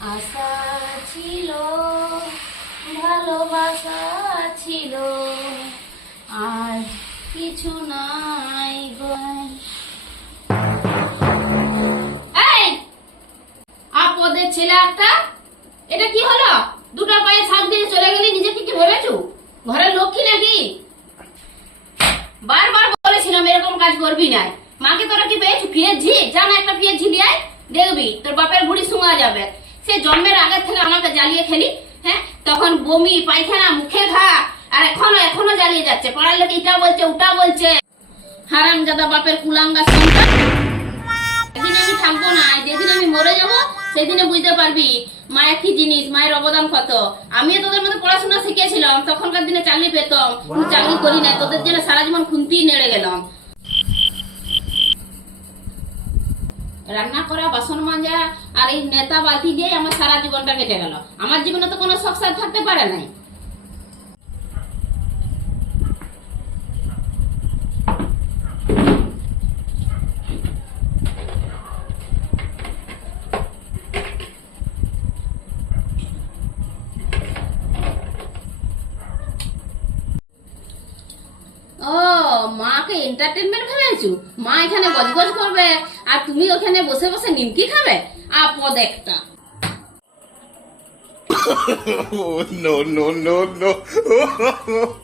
আশা ছিল, ভালোবাসা ছিল। আর কিছু নাই গো। এই, আপদের ছেলে একটা? এটা কি হলো? দুটো পায়ে ছাপ দিয়ে চলে গেলি নিজেকে কি ভেবেছু? ঘরের লক্ষ্মী নাকি? বারবার বলেছিলাম এরকম কাজ করবি না। মাকে তোরা কি পেয়েছু? ফিরে ঝি যা না একটা ফিরে ঝিলিয়ায় দেখবি। তোর বাপের বুড়ি শুঙা যাবে। সে জন্মের আগে থেকে আমাকে জ্বালিয়ে খেলি হ্যাঁ? তখন বমি, পায়খানা, মুখে ঘা, আর এখনও এখনও জ্বালিয়ে যাচ্ছে। পাড়ার লোক এটা বলছে, ওটা বলছে। হারাম জাদা বাপের কুলাঙ্গা সন্তান। যেদিন আমি থাকব না, যেদিন আমি মরে যাব, সেদিনে বুঝতে পারবি মায়ের কি জিনিস, মায়ের অবদান কত। আমিও তোদের মধ্যে পড়াশোনা শিখেছিলাম, তখনকার দিনে চাকরি পেতাম চাকরি করি না তোদের জন্য সারা জীবন খুন্তি নেড়ে গেলাম। রান্না করা, বাসন মাজা আর এই নেতা বালতি দিয়ে আমার সারা জীবনটা কেটে গেল। আমার জীবনে তো কোনো সংসার থাকতে পারে নাই। ও, মাকে এন্টারটেনমেন্ট ভেবেছো মা এখানে গজগজ করবে, আর তুমি ওখানে বসে বসে নিমকি খাবে? আপদ একটা। Oh no no no no.